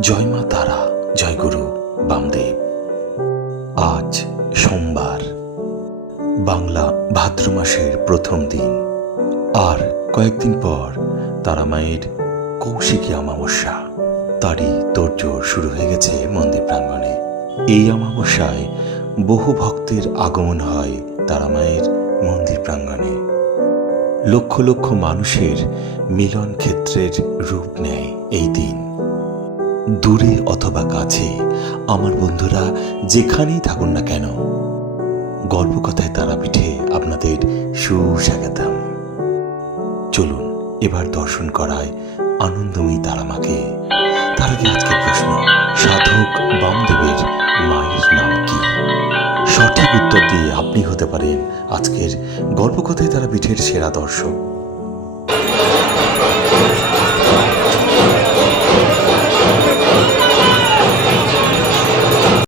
জয় মা তারা, জয় গুরু বামদেব। আজ সোমবার, বাংলা ভাদ্র মাসের প্রথম দিন। আর কয়েকদিন পর তারা মায়ের কৌশিকী অমাবস্যা। তারই তোড়জোড় শুরু হয়ে গেছে মন্দির প্রাঙ্গণে। এই অমাবস্যায় বহু ভক্তের আগমন হয় তারা মায়ের মন্দির প্রাঙ্গণে। লক্ষ লক্ষ মানুষের মিলন ক্ষেত্রের রূপ নেয় এই দিন। দূরে অথবা কাছে আমার বন্ধুরা যেখানেই থাকুন না কেন, গল্পকথায় তারাপীঠে আপনাদের সুস্বাগতম। চলুন এবার দর্শন করায় আনন্দময়ী তারামাকে। তার আগে আজকের প্রশ্ন, সাধক বামদেবের মায়ের নাম কি? সঠিক উত্তর দিয়ে আপনি হতে পারেন আজকের গল্পকথায় তারাপীঠের সেরা দর্শক।